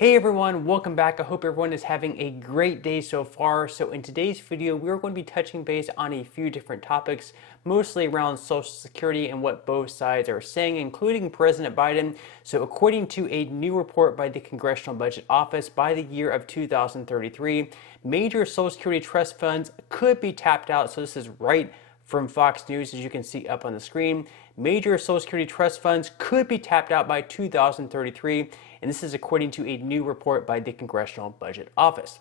Hey everyone, welcome back. I hope everyone is having a great day so far. So in today's video, we're going to be touching base on a few different topics, mostly around Social Security and what both sides are saying, including President Biden. So according to a new report by the Congressional Budget Office, by the year of 2033, major Social Security trust funds could be tapped out. So this is right from Fox News, as you can see up on the screen. Major Social Security trust funds could be tapped out by 2033, and this is according to a new report by the Congressional Budget Office.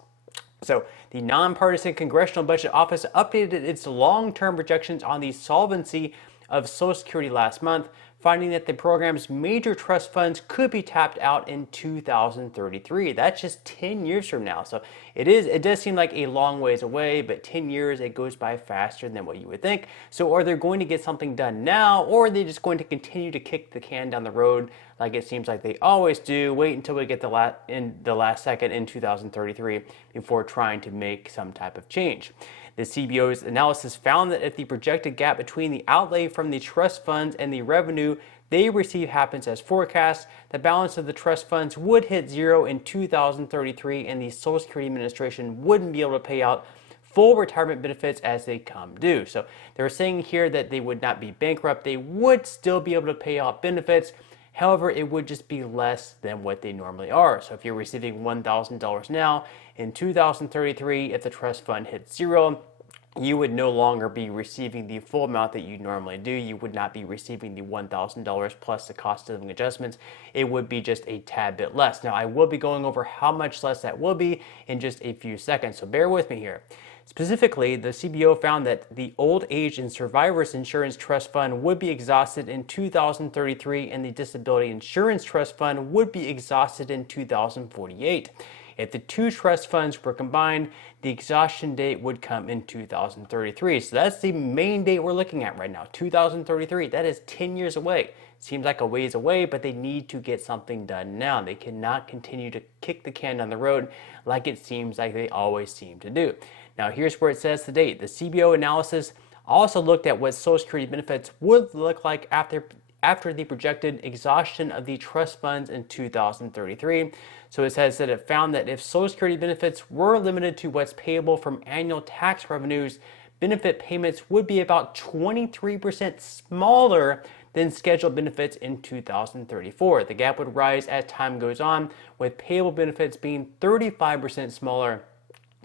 So the nonpartisan Congressional Budget Office updated its long-term projections on the solvency of Social Security last month, finding that the program's major trust funds could be tapped out in 2033. That's just 10 years from now. So it does seem like a long ways away, but 10 years, it goes by faster than what you would think. So are they going to get something done now, or are they just going to continue to kick the can down the road like it seems like they always do, wait until we get in the last second in 2033 before trying to make some type of change? The CBO's analysis found that if the projected gap between the outlay from the trust funds and the revenue they receive happens as forecast, the balance of the trust funds would hit zero in 2033 and the Social Security Administration wouldn't be able to pay out full retirement benefits as they come due. So they're saying here that they would not be bankrupt. They would still be able to pay out benefits. However, it would just be less than what they normally are. So if you're receiving $1,000 now, in 2033, if the trust fund hits zero, you would no longer be receiving the full amount that you normally do. You would not be receiving the $1,000 plus the cost of living adjustments. It would be just a tad bit less. Now, I will be going over how much less that will be in just a few seconds, so bear with me here. Specifically, the CBO found that the Old Age and Survivors Insurance Trust Fund would be exhausted in 2033 and the Disability Insurance Trust Fund would be exhausted in 2048. If the two trust funds were combined, the exhaustion date would come in 2033. So that's the main date we're looking at right now, 2033. That is 10 years away. Seems like a ways away, but they need to get something done now. They cannot continue to kick the can down the road like it seems like they always seem to do. Now here's where it says the date. The CBO analysis also looked at what Social Security benefits would look like after the projected exhaustion of the trust funds in 2033. So it says that it found that if Social Security benefits were limited to what's payable from annual tax revenues, benefit payments would be about 23% smaller than scheduled benefits in 2034. The gap would rise as time goes on, with payable benefits being 35% smaller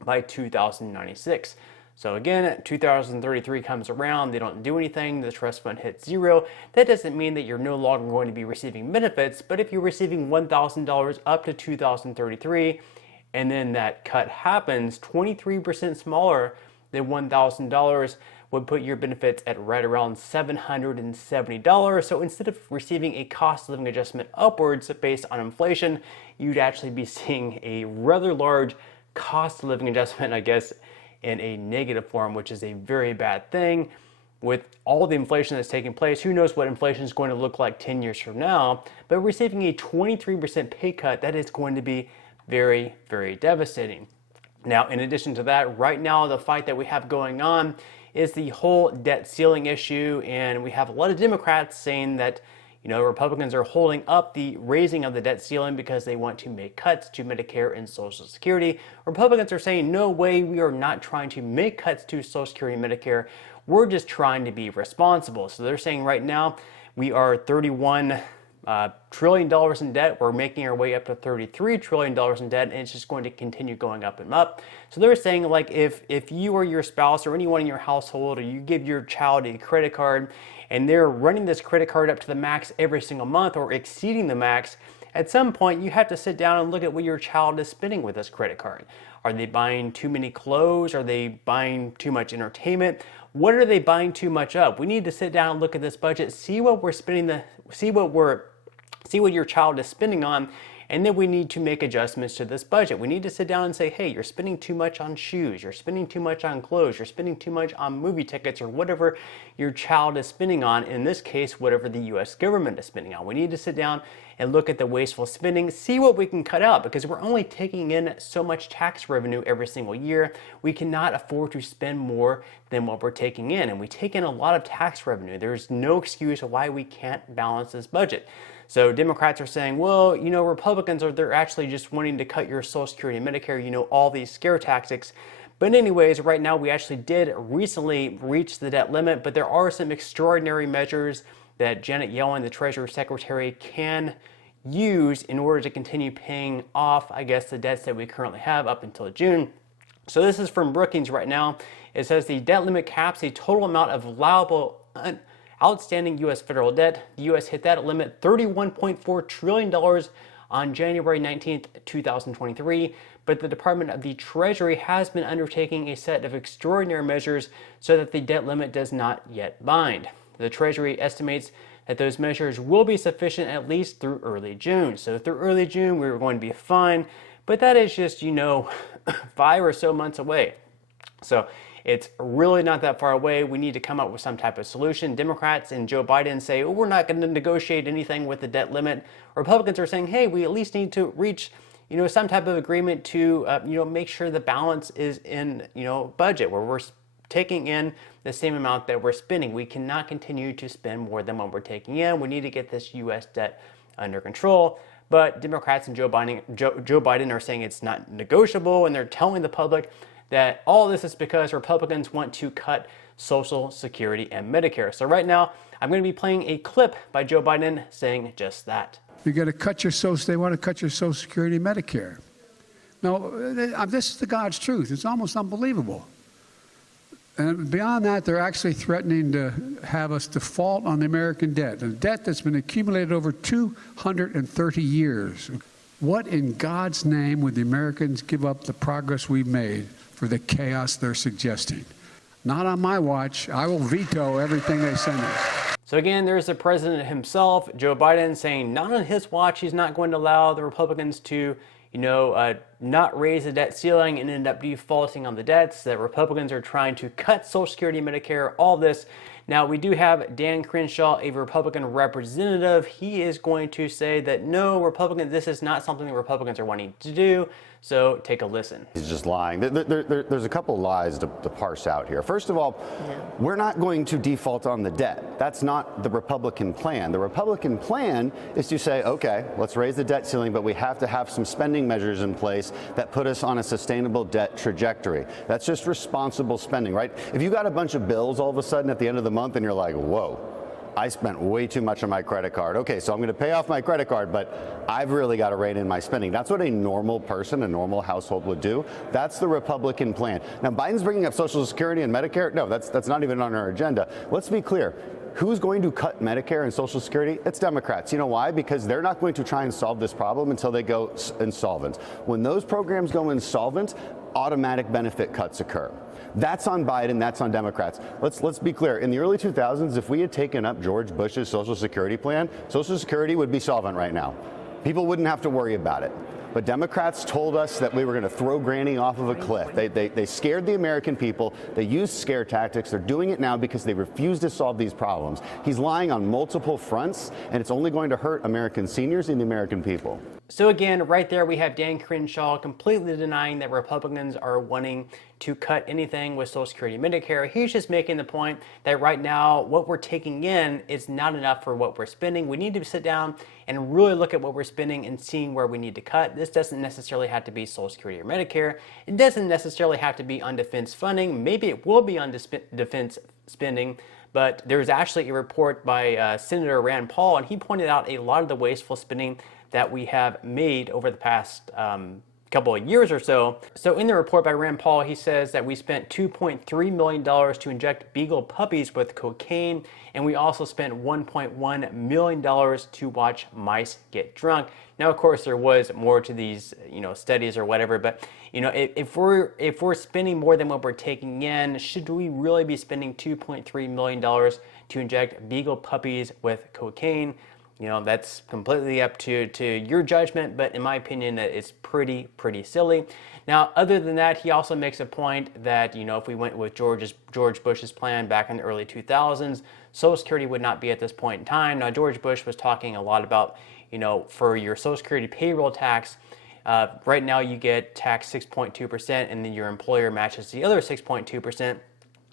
by 2096. So again, 2033 comes around, they don't do anything, the trust fund hits zero. That doesn't mean that you're no longer going to be receiving benefits, but if you're receiving $1,000 up to 2033, and then that cut happens, 23% smaller than $1,000 would put your benefits at right around $770. So instead of receiving a cost of living adjustment upwards based on inflation, you'd actually be seeing a rather large cost of living adjustment, I guess, in a negative form, which is a very bad thing. With all the inflation that's taking place, who knows what inflation is going to look like 10 years from now, but receiving a 23% pay cut, that is going to be very, very devastating. Now, in addition to that, right now, the fight that we have going on is the whole debt ceiling issue, and we have a lot of Democrats saying that Republicans are holding up the raising of the debt ceiling because they want to make cuts to Medicare and Social Security. Republicans are saying, no way, we are not trying to make cuts to Social Security and Medicare. We're just trying to be responsible. So they're saying right now we are $31 trillion in debt. We're making our way up to $33 trillion in debt, and it's just going to continue going up and up. So they're saying, like, if you or your spouse or anyone in your household, or you give your child a credit card and they're running this credit card up to the max every single month or exceeding the max, at some point you have to sit down and look at what your child is spending with this credit card. Are they buying too many clothes? Are they buying too much entertainment? What are they buying too much of? We need to sit down and look at this budget, see what we're spending, see what your child is spending on, and then we need to make adjustments to this budget. We need to sit down and say, hey, you're spending too much on shoes, you're spending too much on clothes, you're spending too much on movie tickets, or whatever your child is spending on, in this case, whatever the US government is spending on. We need to sit down and look at the wasteful spending, see what we can cut out, because we're only taking in so much tax revenue every single year. We cannot afford to spend more than what we're taking in, and we take in a lot of tax revenue. There's no excuse why we can't balance this budget. So Democrats are saying, well, Republicans they're actually just wanting to cut your Social Security and Medicare, all these scare tactics. But anyways, right now we actually did recently reach the debt limit, but there are some extraordinary measures that Janet Yellen, the Treasury Secretary, can use in order to continue paying off, I guess, the debts that we currently have up until June. So this is from Brookings right now. It says the debt limit caps the total amount of allowable outstanding U.S. federal debt. The U.S. hit that limit $31.4 trillion on January 19th, 2023. But the Department of the Treasury has been undertaking a set of extraordinary measures so that the debt limit does not yet bind. The Treasury estimates that those measures will be sufficient at least through early June. So through early June, we were going to be fine, but that is just, 5 or so months away. So it's really not that far away. We need to come up with some type of solution. Democrats and Joe Biden say, oh, we're not going to negotiate anything with the debt limit. Republicans are saying, hey, we at least need to reach some type of agreement to, make sure the balance is in, budget where we're taking in the same amount that we're spending. We cannot continue to spend more than what we're taking in. We need to get this U.S. debt under control. But Democrats and Joe Biden are saying it's not negotiable, and they're telling the public that all this is because Republicans want to cut Social Security and Medicare. So right now, I'm going to be playing a clip by Joe Biden saying just that. You got to cut your they want to cut your Social Security and Medicare. No, this is the God's truth. It's almost unbelievable. And beyond that, they're actually threatening to have us default on the American debt, a debt that's been accumulated over 230 years. What in God's name would the Americans give up the progress we've made for the chaos they're suggesting? Not on my watch. I will veto everything they send us. So again, there's the president himself, Joe Biden, saying not on his watch he's not going to allow the Republicans to not raise the debt ceiling and end up defaulting on the debts, that Republicans are trying to cut Social Security, Medicare, all this. Now, we do have Dan Crenshaw, a Republican representative. He is going to say that no, Republicans, this is not something that Republicans are wanting to do. So take a listen. He's just lying. There's a couple lies to parse out here. First of all, we're not going to default on the debt. That's not the Republican plan. The Republican plan is to say, okay, let's raise the debt ceiling, but we have to have some spending measures in place that put us on a sustainable debt trajectory. That's just responsible spending, right? If you got a bunch of bills all of a sudden at the end of the month and you're like, whoa, I spent way too much on my credit card. Okay, so I'm going to pay off my credit card, but I've really got to rein in my spending. That's what a normal person, a normal household would do. That's the Republican plan. Now, Biden's bringing up Social Security and Medicare. No, that's not even on our agenda. Let's be clear. Who's going to cut Medicare and Social Security? It's Democrats. You know why? Because they're not going to try and solve this problem until they go insolvent. When those programs go insolvent, automatic benefit cuts occur. That's on Biden, that's on Democrats. Let's be clear. In the early 2000s, if we had taken up George Bush's Social Security plan, Social Security would be solvent right now. People wouldn't have to worry about it. But Democrats told us that we were going to throw Granny off of a cliff. They scared the American people. They used scare tactics. They're doing it now because they refuse to solve these problems. He's lying on multiple fronts, and it's only going to hurt American seniors and the American people. So again, right there we have Dan Crenshaw completely denying that Republicans are wanting to cut anything with Social Security and Medicare. He's just making the point that right now what we're taking in is not enough for what we're spending. We need to sit down and really look at what we're spending and seeing where we need to cut. This doesn't necessarily have to be Social Security or Medicare. It doesn't necessarily have to be on defense funding. Maybe it will be on defense spending. But there's actually a report by Senator Rand Paul, and he pointed out a lot of the wasteful spending that we have made over the past couple of years or so. So in the report by Rand Paul, he says that we spent $2.3 million to inject beagle puppies with cocaine, and we also spent $1.1 million to watch mice get drunk. Now, of course, there was more to these, studies or whatever, but if we're spending more than what we're taking in, should we really be spending $2.3 million to inject beagle puppies with cocaine? That's completely up to your judgment, but in my opinion, it's pretty silly. Now, other than that, he also makes a point that, if we went with George Bush's plan back in the early 2000s, Social Security would not be at this point in time. Now, George Bush was talking a lot about, for your Social Security payroll tax, right now you get taxed 6.2%, and then your employer matches the other 6.2%.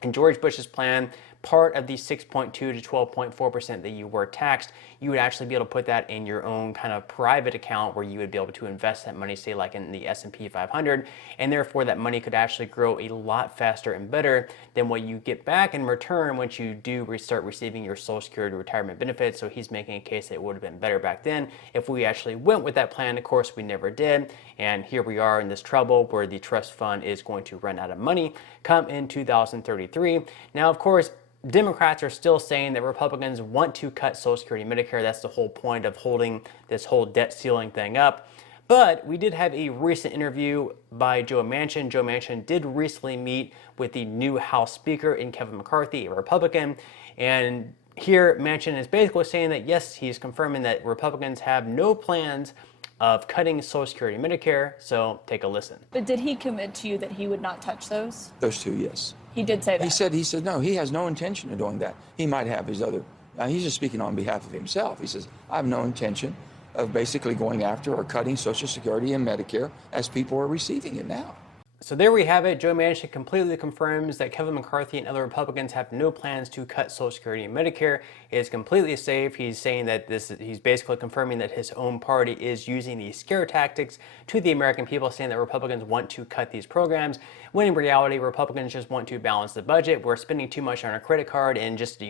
And George Bush's plan part of the 6.2 to 12.4% that you were taxed, you would actually be able to put that in your own kind of private account where you would be able to invest that money, say like in the S&P 500, and therefore that money could actually grow a lot faster and better than what you get back in return once you do start receiving your Social Security retirement benefits. So he's making a case that it would have been better back then if we actually went with that plan. Of course, we never did, and here we are in this trouble where the trust fund is going to run out of money come in 2033. Now, of course, Democrats are still saying that Republicans want to cut Social Security and Medicare. That's the whole point of holding this whole debt ceiling thing up. But we did have a recent interview by Joe Manchin. Joe Manchin did recently meet with the new House Speaker in Kevin McCarthy, a Republican. And here Manchin is basically saying that, yes, he's confirming that Republicans have no plans of cutting Social Security and Medicare. So take a listen. But did he commit to you that he would not touch those? Those two, yes. He did say that. He said no, he has no intention of doing that. He might have his other, he's just speaking on behalf of himself. He says, I have no intention of basically going after or cutting Social Security and Medicare as people are receiving it now. So there we have it. Joe Manchin completely confirms that Kevin McCarthy and other Republicans have no plans to cut Social Security and Medicare. It is completely safe. He's saying that he's basically confirming that his own party is using these scare tactics to the American people, saying that Republicans want to cut these programs, when in reality, Republicans just want to balance the budget. We're spending too much on our credit card and just,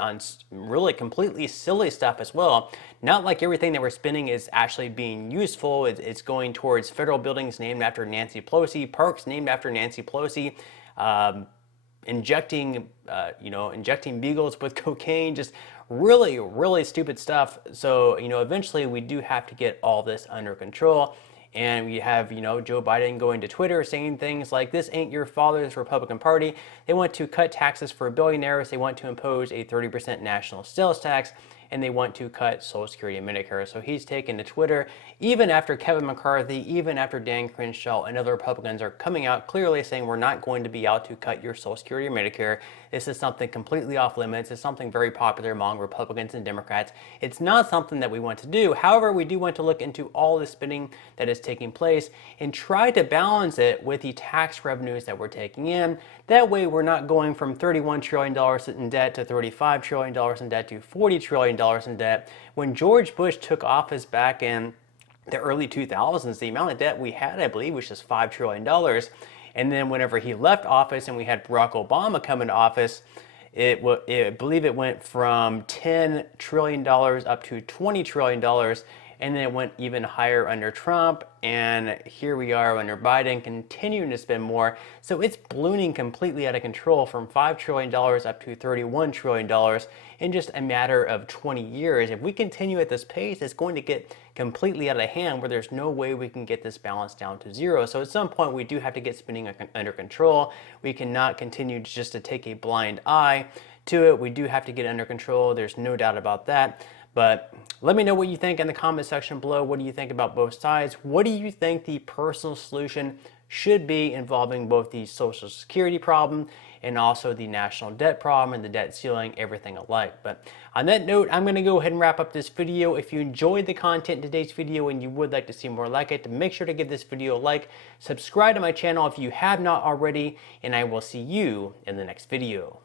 on really completely silly stuff as well. Not like everything that we're spending is actually being useful. It's going towards federal buildings named after Nancy Pelosi, parks named after Nancy Pelosi, injecting beagles with cocaine, just really, really stupid stuff. So, eventually we do have to get all this under control. And we have, Joe Biden going to Twitter saying things like, this ain't your father's Republican Party. They want to cut taxes for billionaires. They want to impose a 30% national sales tax. And they want to cut Social Security and Medicare. So he's taken to Twitter, even after Kevin McCarthy, even after Dan Crenshaw and other Republicans are coming out clearly saying we're not going to be out to cut your Social Security or Medicare. This is something completely off limits. It's something very popular among Republicans and Democrats. It's not something that we want to do. However, we do want to look into all the spending that is taking place and try to balance it with the tax revenues that we're taking in. That way, we're not going from $31 trillion in debt to $35 trillion in debt to $40 trillion in debt. When George Bush took office back in the early 2000s, the amount of debt we had, I believe, was just $5 trillion. And then whenever he left office and we had Barack Obama come into office, I believe it went from $10 trillion up to $20 trillion. And then it went even higher under Trump, and here we are under Biden continuing to spend more. So it's ballooning completely out of control from $5 trillion up to $31 trillion in just a matter of 20 years. If we continue at this pace, it's going to get completely out of hand where there's no way we can get this balance down to zero. So at some point, we do have to get spending under control. We cannot continue just to take a blind eye to it. We do have to get it under control. There's no doubt about that. But let me know what you think in the comment section below. What do you think about both sides? What do you think the personal solution should be involving both the Social Security problem and also the national debt problem and the debt ceiling, everything alike? But on that note, I'm going to go ahead and wrap up this video. If you enjoyed the content in today's video and you would like to see more like it, make sure to give this video a like, subscribe to my channel if you have not already, and I will see you in the next video.